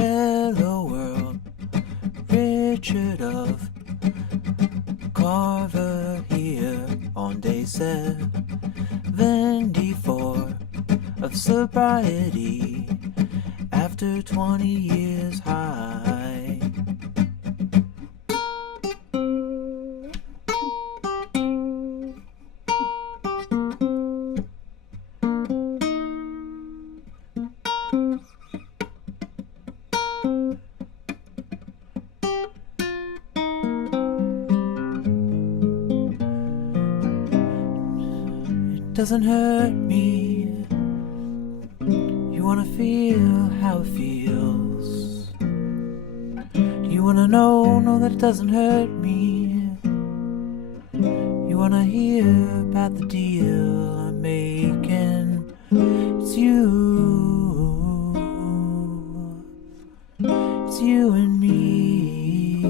Hello world, Richard of Carver here on day 74 of sobriety after 20 years high. Doesn't hurt me. You wanna feel how it feels. You wanna know, no, that it doesn't hurt me. You wanna hear about the deal I'm making. It's you and me.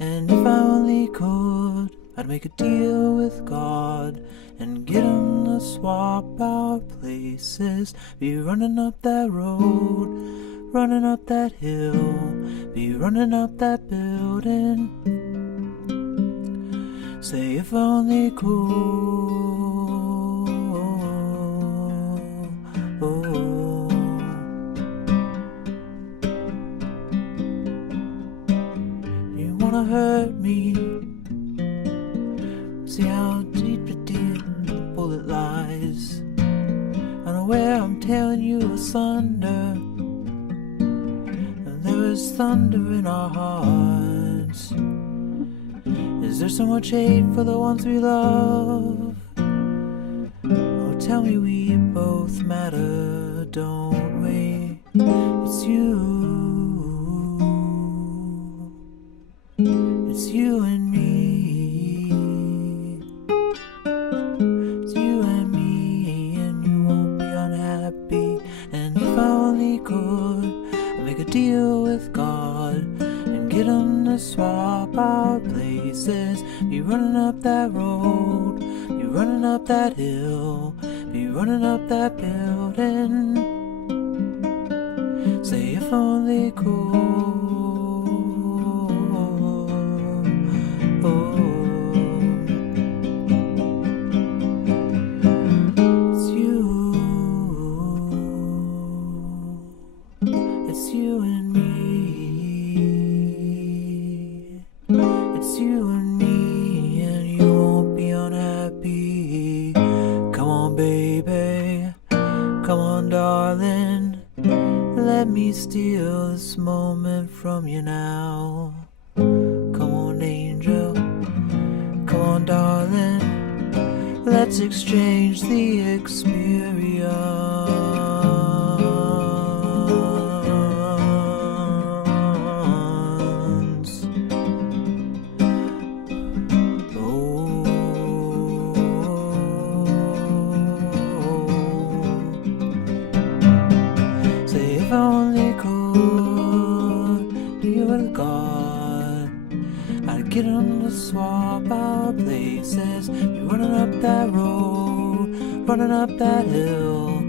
And if I only could, I'd make a deal with God and get him to swap our places. Be running up that road, running up that hill, be running up that building. Say if I only could. You wanna hurt me? See how deep the bullet lies. Unaware I'm tearing you asunder, and there is thunder in our hearts. Is there so much hate for the ones we love? Oh, tell me we both matter, don't we? It's you and me. Deal with God and get him to swap our places. Be running up that road, be running up that hill, be running up that building. Say if only could. It's you and me. It's you and me, and you won't be unhappy. Come on, baby. Come on, darling. Let me steal this moment from you now. Come on, angel. Come on, darling. Let's exchange the experience. If I only could deal with God, I'd get him to swap our places. Be running up that road, running up that hill,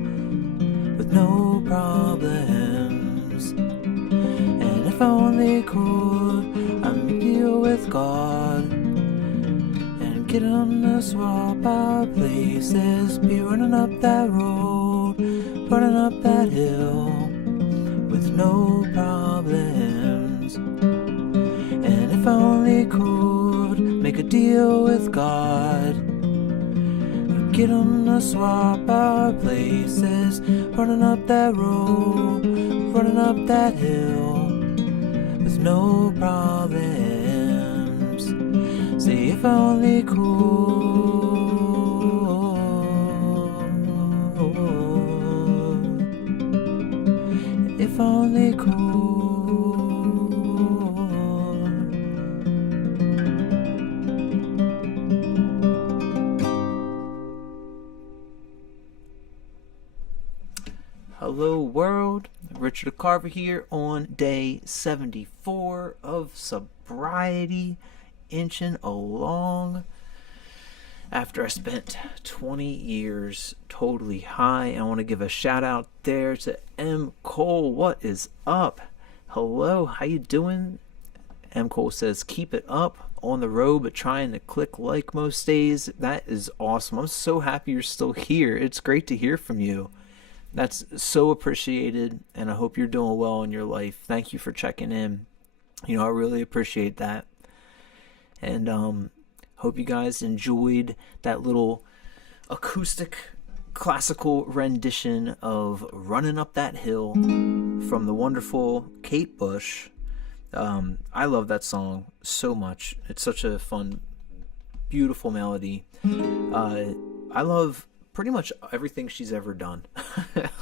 with no problems. And if I only could, I'd deal with God and get him to swap our places. Be running up that road, running up that hill, with no problems. And if I only could make a deal with God, get him to swap our places. Running up that road, running up that hill, with no problems. Say if I only could. If I only could. Hello world, Richard Carver here on day 74 of sobriety, inching along. After I spent 20 years totally high, I want to give a shout out there to M. Cole. What is up? Hello, how you doing? M. Cole says, keep it up, on the road, but trying to click like most days. That is awesome. I'm so happy you're still here. It's great to hear from you. That's so appreciated, and I hope you're doing well in your life. Thank you for checking in. You know, I really appreciate that. And hope you guys enjoyed that little acoustic classical rendition of Running Up That Hill from the wonderful Kate Bush. I love that song so much. It's such a fun, beautiful melody. I love pretty much everything she's ever done.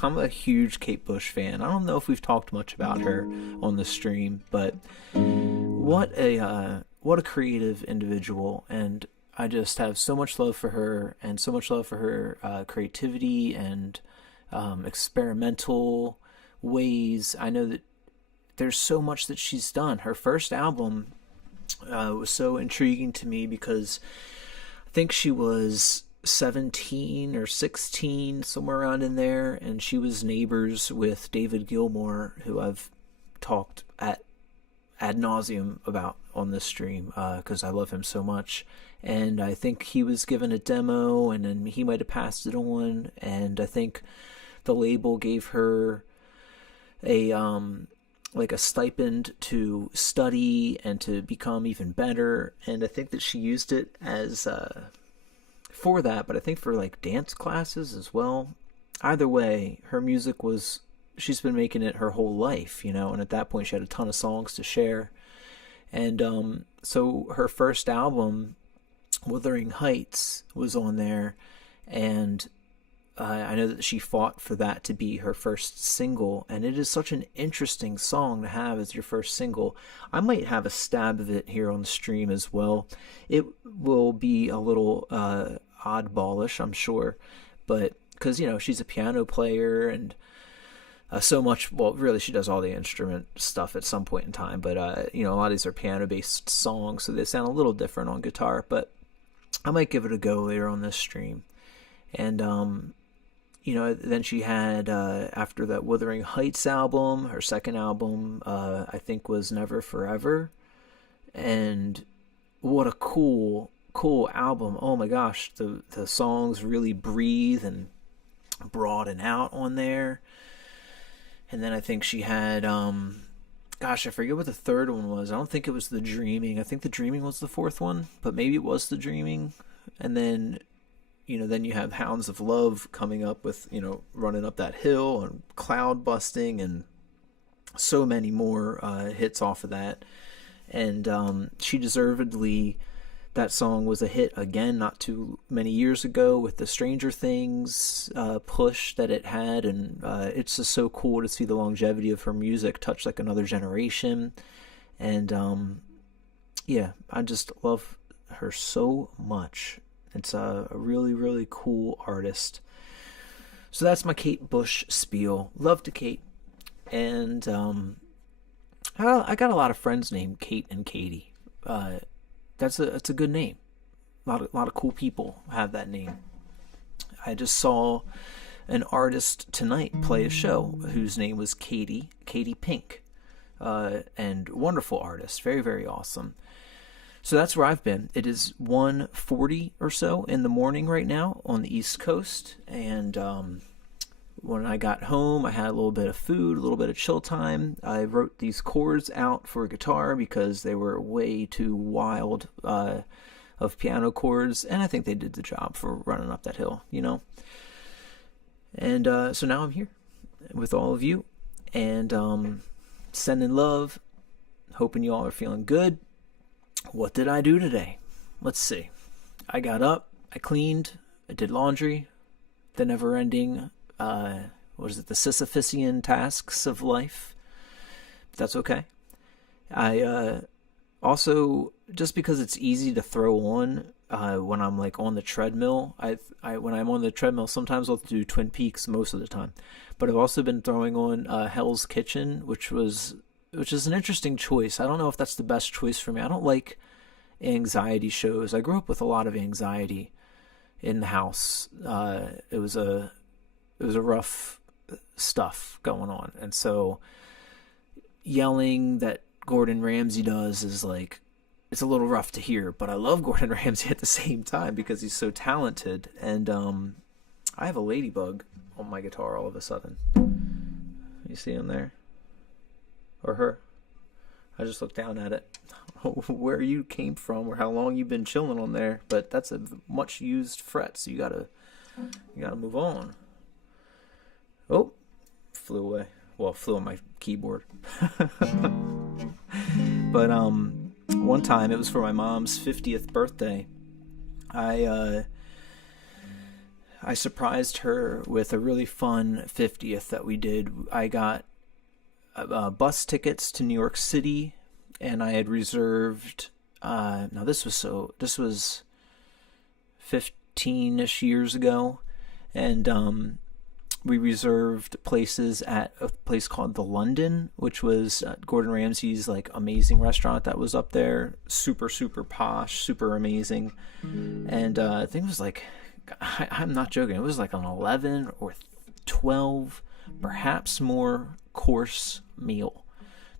I'm a huge Kate Bush fan. I don't know if we've talked much about her on the stream, but what a creative individual, and I just have so much love for her, and so much love for her creativity and experimental ways. I know that there's so much that she's done. Her first album was so intriguing to me because I think she was 17 or 16, somewhere around in there, and she was neighbors with David Gilmour, who I've talked ad nauseum about on this stream because I love him so much. And I think he was given a demo, and then he might have passed it on, and I think the label gave her a like a stipend to study and to become even better, and I think that she used it as for that, but I think for like dance classes as well. Either way, her music she's been making it her whole life, you know, and at that point she had a ton of songs to share. And so her first album, Wuthering Heights, was on there, and I know that she fought for that to be her first single, and it is such an interesting song to have as your first single. I might have a stab of it here on the stream as well. It will be a little oddballish, I'm sure, but because, you know, she's a piano player and so much, well, really she does all the instrument stuff at some point in time, but you know, a lot of these are piano based songs, so they sound a little different on guitar, but I might give it a go later on this stream. And you know, then she had after that Wuthering Heights album, her second album I think was Never Forever, and what a cool album. Oh my gosh, the songs really breathe and broaden out on there. And then I think she had, gosh, I forget what the third one was. I don't think it was The Dreaming. I think The Dreaming was the fourth one, but maybe it was The Dreaming. And then, you know, then you have Hounds of Love coming up with, you know, Running Up That Hill and Cloud Busting and so many more hits off of that. And she deservedly, that song was a hit again not too many years ago with the Stranger Things push that it had, and it's just so cool to see the longevity of her music touch like another generation. And yeah, I just love her so much. It's a really, really cool artist. So that's my Kate Bush spiel. Love to Kate. And I got a lot of friends named Kate and Katie. That's a good name. A lot of cool people have that name. I just saw an artist tonight play a show whose name was Katie Pink, and wonderful artist, very, very awesome. So that's where I've been. It is 1:40 or so in the morning right now on the East Coast, and when I got home, I had a little bit of food, a little bit of chill time. I wrote these chords out for guitar because they were way too wild of piano chords, and I think they did the job for Running Up That Hill, you know. And so now I'm here with all of you, and sending love, hoping you all are feeling good. What did I do today? Let's see. I got up, I cleaned, I did laundry, the never-ending the Sisyphusian tasks of life. But that's okay. I also, just because it's easy to throw on when I'm like on the treadmill, when I'm on the treadmill, sometimes I'll do Twin Peaks most of the time. But I've also been throwing on Hell's Kitchen, which is an interesting choice. I don't know if that's the best choice for me. I don't like anxiety shows. I grew up with a lot of anxiety. in the house. It was a rough stuff going on, and so yelling that Gordon Ramsay does is like, it's a little rough to hear, but I love Gordon Ramsay at the same time because he's so talented. And I have a ladybug on my guitar all of a sudden. You see him there? Or her? I just looked down at it. Where you came from or how long you've been chilling on there, but that's a much used fret, so you gotta move on. Oh, flew away. Well, flew on my keyboard. But one time, it was for my mom's 50th birthday. I surprised her with a really fun 50th that we did. I got bus tickets to New York City, and I had reserved. Now this was 15-ish years ago, and we reserved places at a place called The London, which was Gordon Ramsay's like amazing restaurant that was up there. Super, super posh, super amazing. And I think it was like, I'm not joking, it was like an 11 or 12, perhaps more course meal.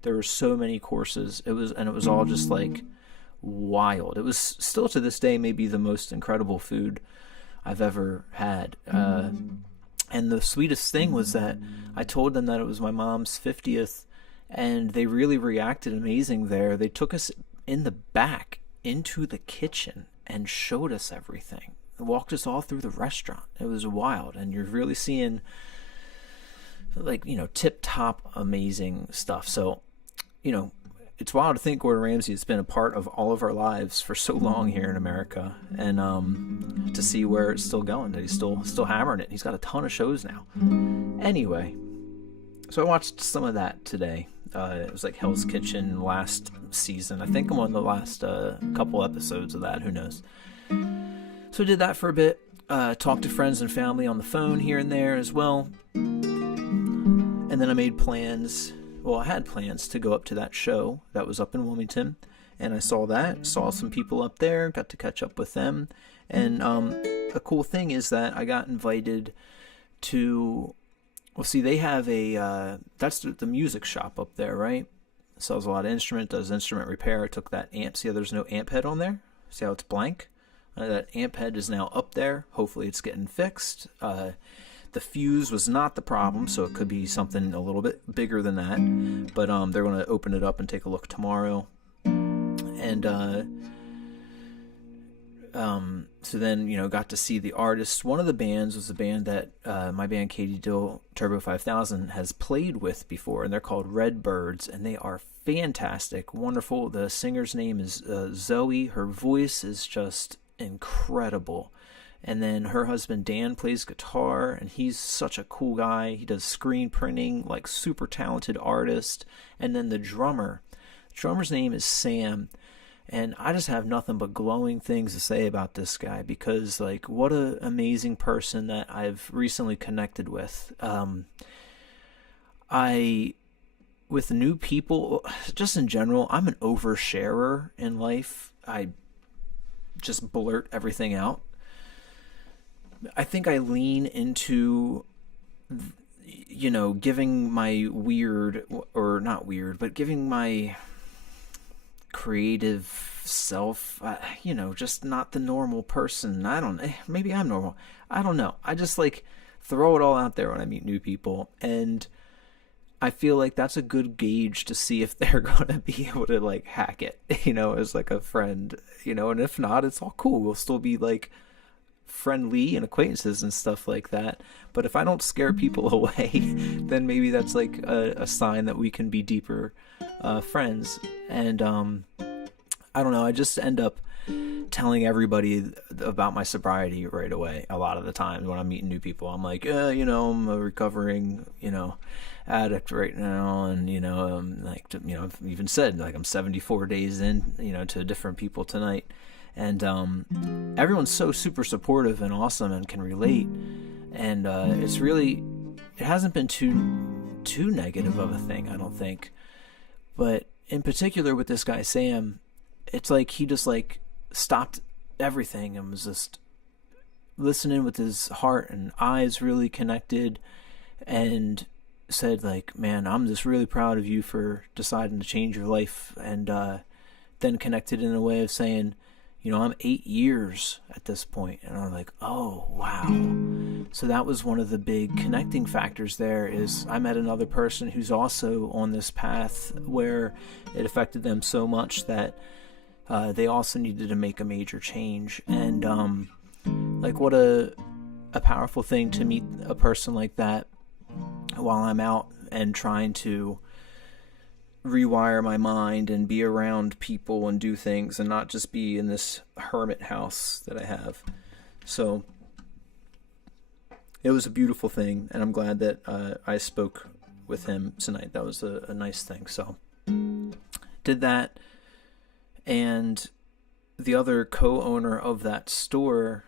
There were so many courses. It was all just like wild. It was still to this day maybe the most incredible food I've ever had. And the sweetest thing was that I told them that it was my mom's 50th, and they really reacted amazing there. They took us in the back into the kitchen and showed us everything. They walked us all through the restaurant. It was wild, and you're really seeing, like, tip-top amazing stuff. So, it's wild to think Gordon Ramsay has been a part of all of our lives for so long here in America, and to see where it's still going, that he's still hammering it. He's got a ton of shows now. Anyway, so I watched some of that today. It was like Hell's Kitchen last season. I think I'm on the last couple episodes of that. Who knows? So I did that for a bit. Talked to friends and family on the phone here and there as well. And then I made plans. Well, I had plans to go up to that show that was up in Wilmington, and I saw some people up there, got to catch up with them. And a cool thing is that I got invited to, well, see, they have that's the music shop up there, right? Sells a lot of instrument, does instrument repair. I took that amp. See how there's no amp head on there? See how it's blank? That amp head is now up there. Hopefully it's getting fixed. The fuse was not the problem, so it could be something a little bit bigger than that. But they're going to open it up and take a look tomorrow. And so then, got to see the artist. One of the bands was a band that my band Katie Dill, Turbo 5000, has played with before, and they're called Redbirds, and they are fantastic, wonderful. The singer's name is Zoe. Her voice is just incredible. And then her husband Dan plays guitar, and he's such a cool guy. He does screen printing, like super talented artist. And then the drummer's name is Sam, and I just have nothing but glowing things to say about this guy, because like, what an amazing person that I've recently connected with. With new people, just in general, I'm an oversharer in life. I just blurt everything out. I think I lean into, giving my giving my creative self, just not the normal person. Maybe I'm normal. I don't know. I just like throw it all out there when I meet new people, and I feel like that's a good gauge to see if they're going to be able to like hack it, as like a friend, and if not, it's all cool. We'll still be like friendly and acquaintances and stuff like that. But if I don't scare people away, then maybe that's like a sign that we can be deeper friends. And I don't know, I just end up telling everybody about my sobriety right away. A lot of the time when I'm meeting new people, I'm like, I'm a recovering, addict right now, and I've even said like I'm 74 days in, to different people tonight, and everyone's so super supportive and awesome and can relate, and it hasn't been too negative of a thing, I don't think. But in particular with this guy Sam, it's like he just like stopped everything and was just listening with his heart and eyes really connected, and said like, man, I'm just really proud of you for deciding to change your life. And then connected in a way of saying, I'm 8 years at this point. And I'm like, oh, wow. So that was one of the big connecting factors there, is I met another person who's also on this path where it affected them so much that they also needed to make a major change. And like, what a powerful thing to meet a person like that while I'm out and trying to rewire my mind and be around people and do things and not just be in this hermit house that I have. So it was a beautiful thing, and I'm glad that I spoke with him tonight. That was a nice thing. So did that, and the other co-owner of that store,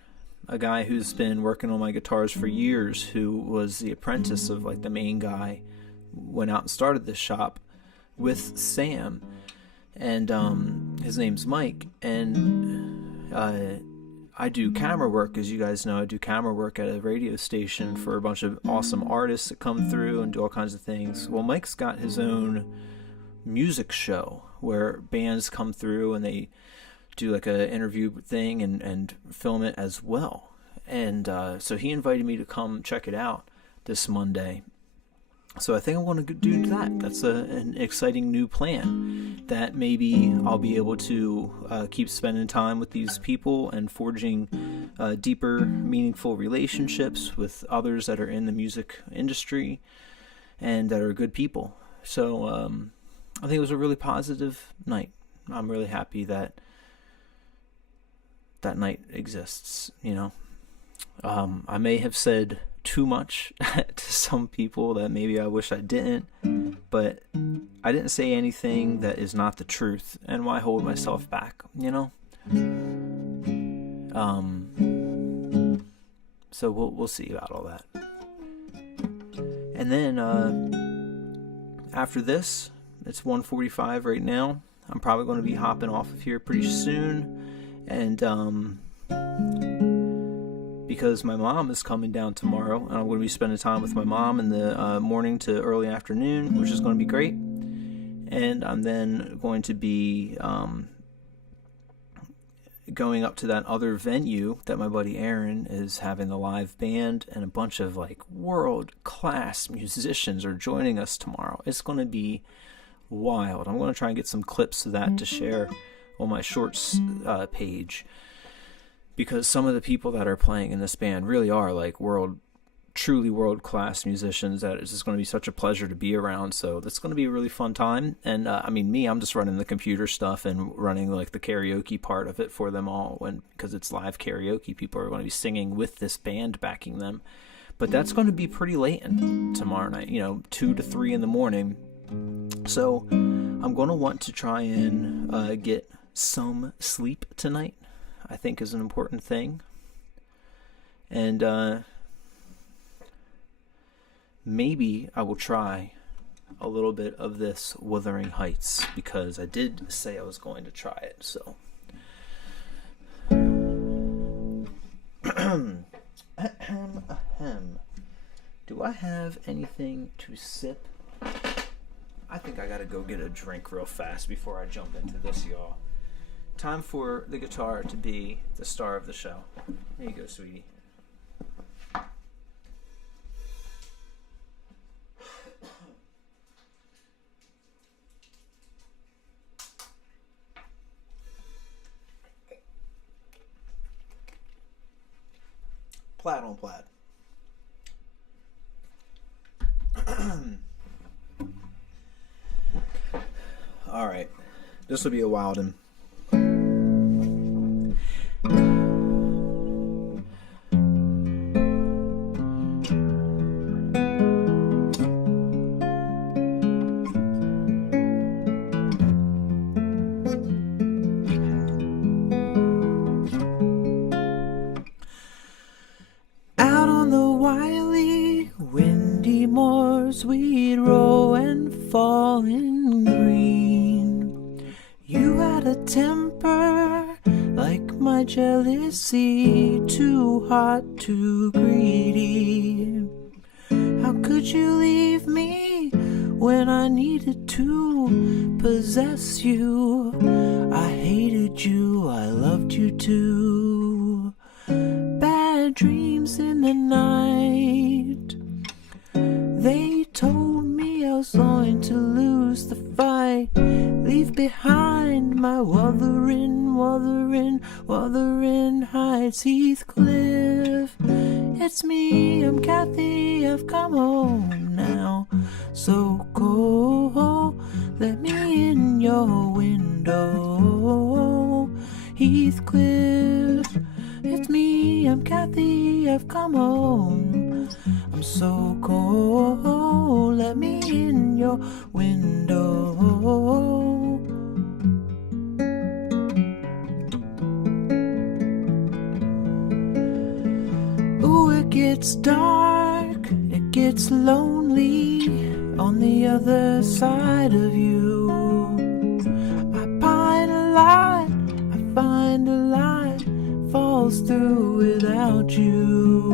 a guy who's been working on my guitars for years, who was the apprentice of like the main guy, went out and started this shop with Sam, and his name's Mike, and I do camera work. As you guys know, I do camera work at a radio station for a bunch of awesome artists that come through and do all kinds of things. Well, Mike's got his own music show where bands come through and they do like a interview thing and film it as well. And so he invited me to come check it out this Monday. So I think I want to do that. That's an exciting new plan, that maybe I'll be able to keep spending time with these people and forging deeper, meaningful relationships with others that are in the music industry and that are good people. So I think it was a really positive night. I'm really happy that that night exists, I may have said too much to some people that maybe I wish I didn't, but I didn't say anything that is not the truth, and why hold myself back, so we'll see about all that. And then after this, it's 1:45 right now. I'm probably going to be hopping off of here pretty soon, and because my mom is coming down tomorrow, and I'm going to be spending time with my mom in the morning to early afternoon, which is going to be great. And I'm then going to be going up to that other venue that my buddy Aaron is having the live band, and a bunch of like world-class musicians are joining us tomorrow. It's going to be wild. I'm going to try and get some clips of that to share on my shorts page, because some of the people that are playing in this band really are like truly world-class musicians that it's just going to be such a pleasure to be around. So that's going to be a really fun time. And I'm just running the computer stuff and running like the karaoke part of it for them all, because it's live karaoke. People are going to be singing with this band backing them. But that's going to be pretty late tomorrow night, 2 to 3 in the morning. So I'm going to want to try and get some sleep tonight, I think is an important thing. And maybe I will try a little bit of this Wuthering Heights, because I did say I was going to try it. So do I have anything to sip? I think I gotta go get a drink real fast before I jump into this, y'all. Time for the guitar to be the star of the show. There you go, sweetie. Plaid on plaid. All right, this will be a wild one. Out on the wily, windy moors, we'd row and fall in green. You had a temper like my jealousy, too hot, too greedy. How could you leave me when I needed to possess you? I hated you, I loved you too. Bad dreams in the night, they told me I was going to lose the fight. Leave behind my wuthering heights. Heathcliff, it's me, I'm Kathy, I've come home now. So cold, let me in your window. Heathcliff, it's me, I'm Kathy, I've come home. I'm so cold, let me in your window. Ooh, it gets dark, it gets lonely on the other side of you. I find a light falls through without you.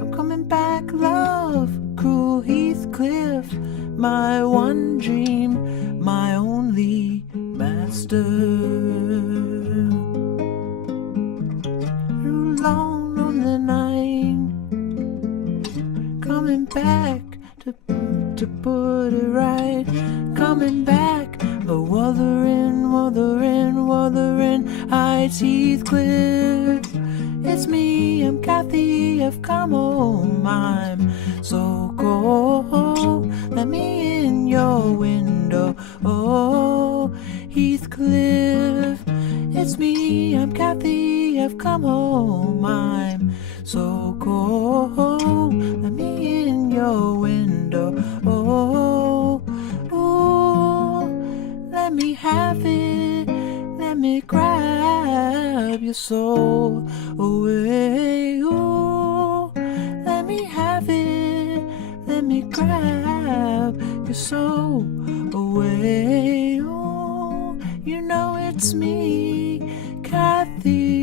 I'm coming back, love, cruel Heathcliff, my one dream, my only master. Through long on the night, coming back to put it right, coming back, but wuthering heights. Heathcliff, it's me, I'm Kathy, I've come home. I'm so cold, let me in your window. Oh, Heathcliff, it's me, I'm Kathy, I've come home. I'm so cold, let me in your window. Oh, ooh, let me have it, let me grab your soul away. Ooh, let me have it, let me grab your soul away. Ooh, you know it's me, Kathy.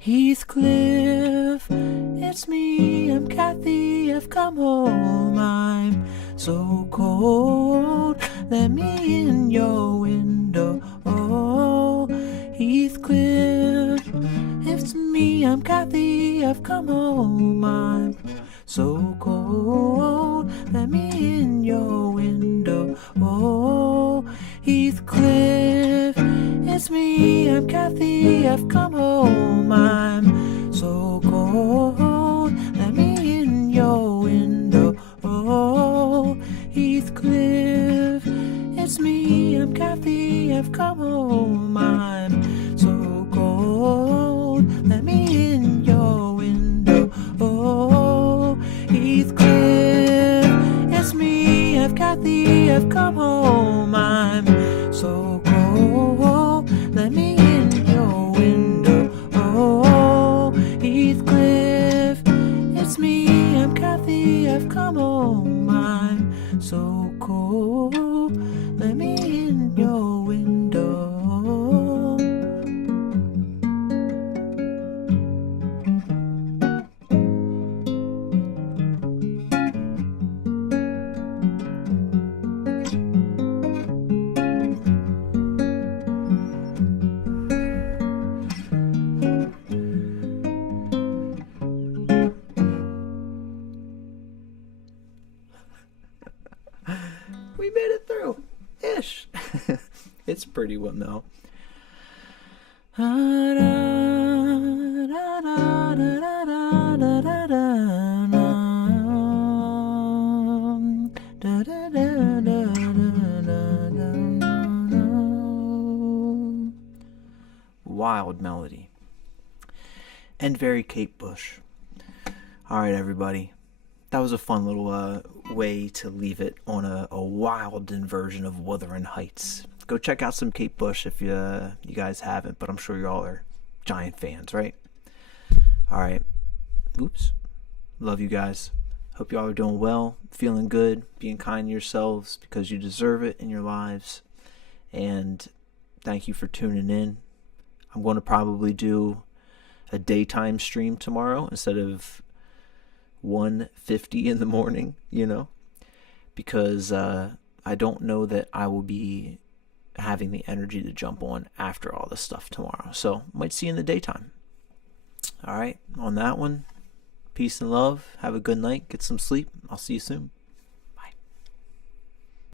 Heathcliff, it's me, I'm Kathy, I've come home. I'm so cold, let me in your window. Oh, Heathcliff, it's me, I'm Kathy, I've come home. I'm so cold, let me in your window. Oh, Heathcliff, it's me, I'm Kathy, I've come home. I'm so cold, let me in your window. Oh, Heathcliff, it's me, I'm Kathy, I've come home. I'm so cold, let me in your window. Oh, Heathcliff, it's me, I'm Kathy, I've come home. I'm so cold, let me in your window. Oh, Heathcliff, it's me, I'm Kathy, I've come home. I'm so cold, let me in your window. We made it through, ish. It's a pretty one though. Wild melody and very Kate Bush. All right, everybody. That was a fun little way to leave it on a wild version of Wuthering Heights. Go check out some Kate Bush if you guys haven't, but I'm sure you all are giant fans, right? All right. Oops. Love you guys. Hope y'all are doing well, feeling good, being kind to yourselves because you deserve it in your lives. And thank you for tuning in. I'm going to probably do a daytime stream tomorrow instead of 1:50 in the morning, because I don't know that I will be having the energy to jump on after all this stuff tomorrow. So might see you in the daytime. All right, on that one, peace and love. Have a good night. Get some sleep. I'll see you soon.